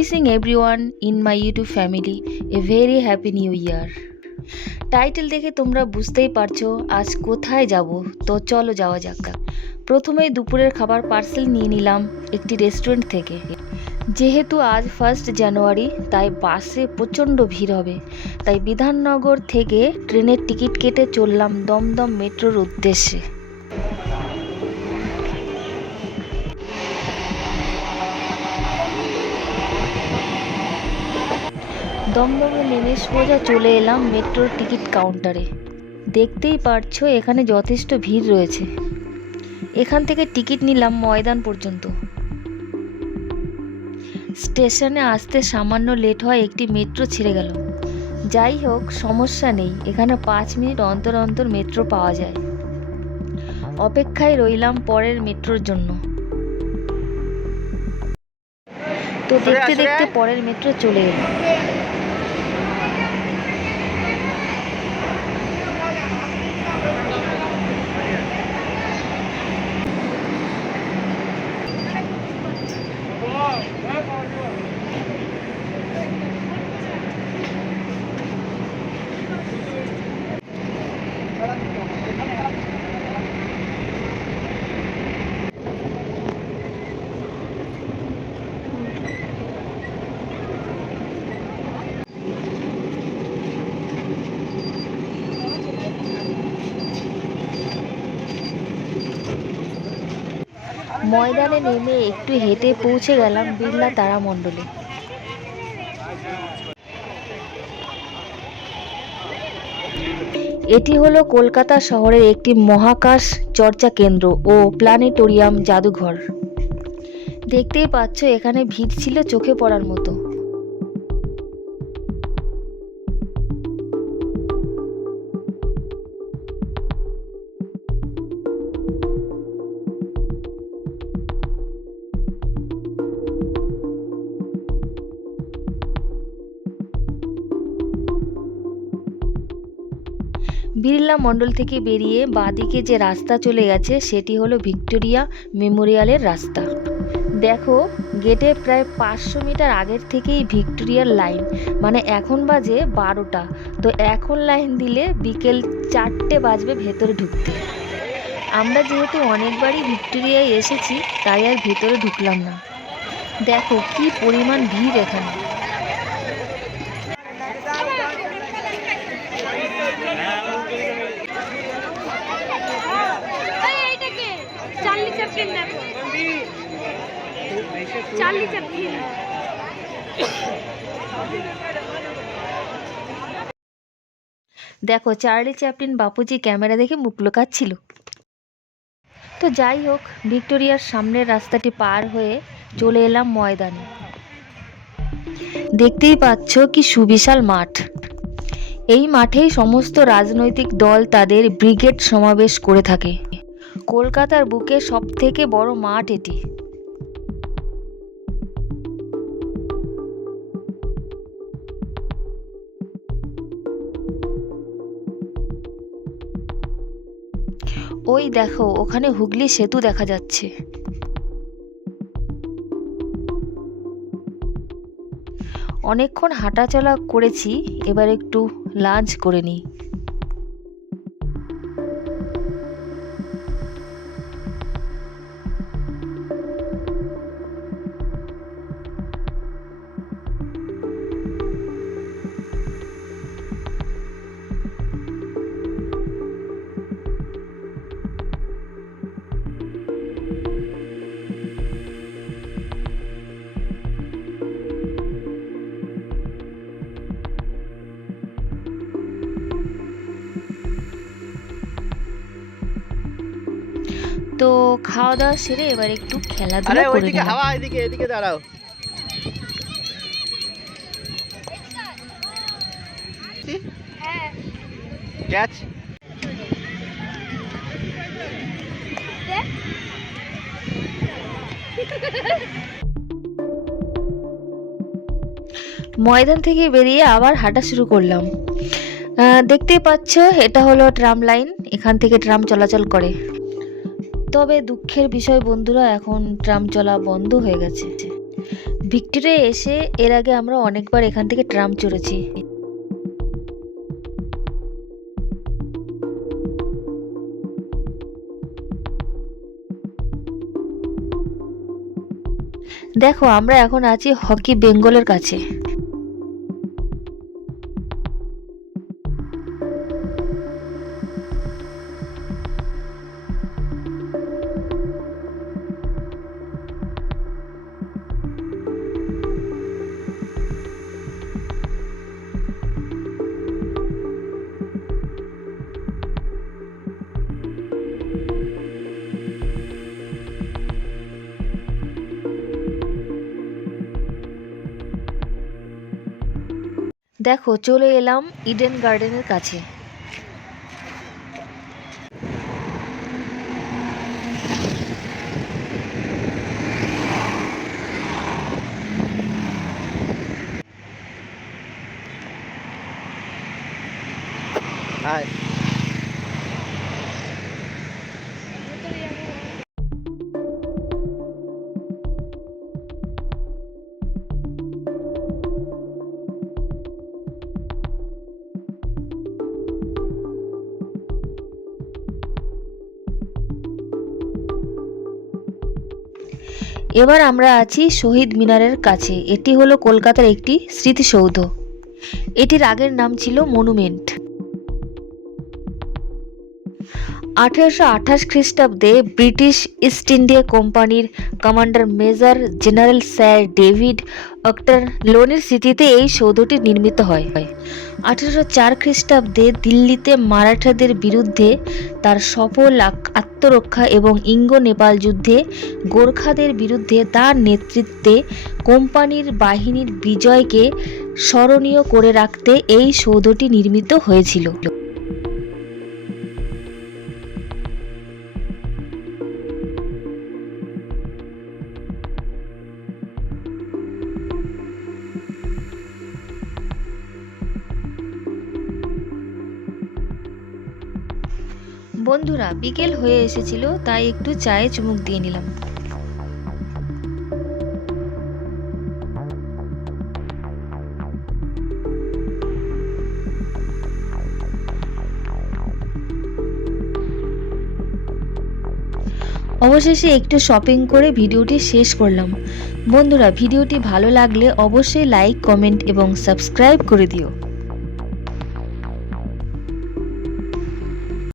wishing everyone in my YouTube family a very happy new year. Title দেখে তোমরা বুঝতেই পারছো আজ কোথায় যাব, তো চলো যাওয়া যাক। প্রথমেই দুপুরের খাবার পার্সেল নিয়ে নিলাম একটি রেস্টুরেন্ট থেকে। যেহেতু আজ 1 জানুয়ারি তাই বাসে প্রচণ্ড ভিড় হবে, তাই বিধাননগর থেকে ট্রেনের টিকিট কেটে চললাম দমদম মেট্রোর উদ্দেশ্যে। দমদমে নেমে সোজা চলে এলাম মেট্রোর টিকিট কাউন্টারে। দেখতেই পারছো এখানে যথেষ্ট ভিড় রয়েছে। এখান থেকে টিকিট নিলাম ময়দান পর্যন্ত। স্টেশনে আসতে সামান্য লেট হয়, একটি মেট্রো ছেড়ে গেল। যাই হোক, সমস্যা নেই, এখানে 5 মিনিট অন্তর অন্তর মেট্রো পাওয়া যায়। অপেক্ষায় রইলাম পরের মেট্রোর জন্য। তো দেখতে দেখতে পরের মেট্রো চলে এলো। ময়দানে নেমে একটু হেঁটে পৌঁছে গেলাম বিড়লা তারামণ্ডলে। এটি হলো কলকাতা শহরের একটি মহাকাশ চর্চা কেন্দ্র ও প্ল্যানেটোরিয়াম জাদুঘর। দেখতেই পাচ্ছ এখানে ভিড় ছিল চোখে পড়ার মতো। বিড়লা মণ্ডল থেকে বেরিয়ে বাঁদিকে যে রাস্তা চলে গেছে সেটি হলো ভিক্টোরিয়া মেমোরিয়ালের রাস্তা। দেখো, গেটে প্রায় 500 মিটার আগের থেকেই ভিক্টোরিয়ার লাইন, মানে এখন বাজে 12টা। তো এখন লাইন দিলে বিকেল 4টে বাজবে ভেতরে ঢুকতে। আমরা যেহেতু অনেকবারই ভিক্টোরিয়ায় এসেছি তাই আর ভেতরে ঢুকলাম না। দেখো কি পরিমাণ ভিড় এখানে। দেখো, চার্লি চ্যাপলিন বাপুজি ক্যামেরা দেখে মুখ লুকাচ্ছিল। তো যাই হোক, ভিক্টোরিয়ার সামনের রাস্তাটি পার হয়ে চলে এলাম ময়দানে। দেখতেই পাচ্ছ কি সুবিশাল মাঠ। এই মাঠেই সমস্ত রাজনৈতিক দল তাদের ব্রিগেড সমাবেশ করে থাকে। কলকাতার বুকে সবথেকে বড় মাঠ এটি। ওই দেখো, ওখানে হুগলি সেতু দেখা যাচ্ছে। অনেকক্ষণ হাঁটাচলা করেছি, এবার একটু লাঞ্চ করে নিই। তো খাওয়া দাওয়া সেরে এবার একটু খেলাধুলা করে নিলাম। হাওয়া এদিকে দাঁড়াও। ক্যাচ। ময়দান থেকে বেরিয়ে আবার হাঁটা শুরু করলাম। দেখতেই পাচ্ছ এটা হলো ট্রাম লাইন, এখান থেকে ট্রাম চলাচল করে। তবে দুঃখের বিষয় বন্ধুরা, এখন ট্রাম চলা বন্ধ হয়ে গেছে। ভিক্টোরিয়া এসে এর আগে আমরা অনেকবার এখান থেকে ট্রাম চড়েছি। দেখো আমরা এখন আছি হকি বেঙ্গলের কাছে। দেখো চলে এলাম ইডেন গার্ডেনের কাছে। হাই। এবার আমরা আছি শহীদ মিনারের কাছে। এটি হলো কলকাতার একটি স্মৃতিসৌধ। এটির আগের নাম ছিল মনুমেন্ট। 1828 খ্রিস্টাব্দে ব্রিটিশ ইস্ট ইন্ডিয়া কোম্পানির commander major general sir David অক্টারলোনের স্মৃতিতে এই সৌধটি নির্মিত হয়। 1804 খ্রিস্টাব্দে দিল্লিতে মারাঠাদের বিরুদ্ধে তার সফল আত্মরক্ষা এবং ইঙ্গ নেপাল যুদ্ধে গোর্খাদের বিরুদ্ধে তার নেতৃত্বে কোম্পানির বাহিনীর বিজয়কে স্মরণীয় করে রাখতে এই সৌধটি নির্মিত হয়েছিল। বন্ধুরা বিকেল হয়ে এসেছিল, তাই একটু চায়ে চুমুক দিয়ে নিলাম। অবশেষে একটু শপিং করে ভিডিওটি শেষ করলাম। বন্ধুরা ভিডিওটি ভালো লাগলে অবশ্যই লাইক, কমেন্ট এবং সাবস্ক্রাইব করে দিও।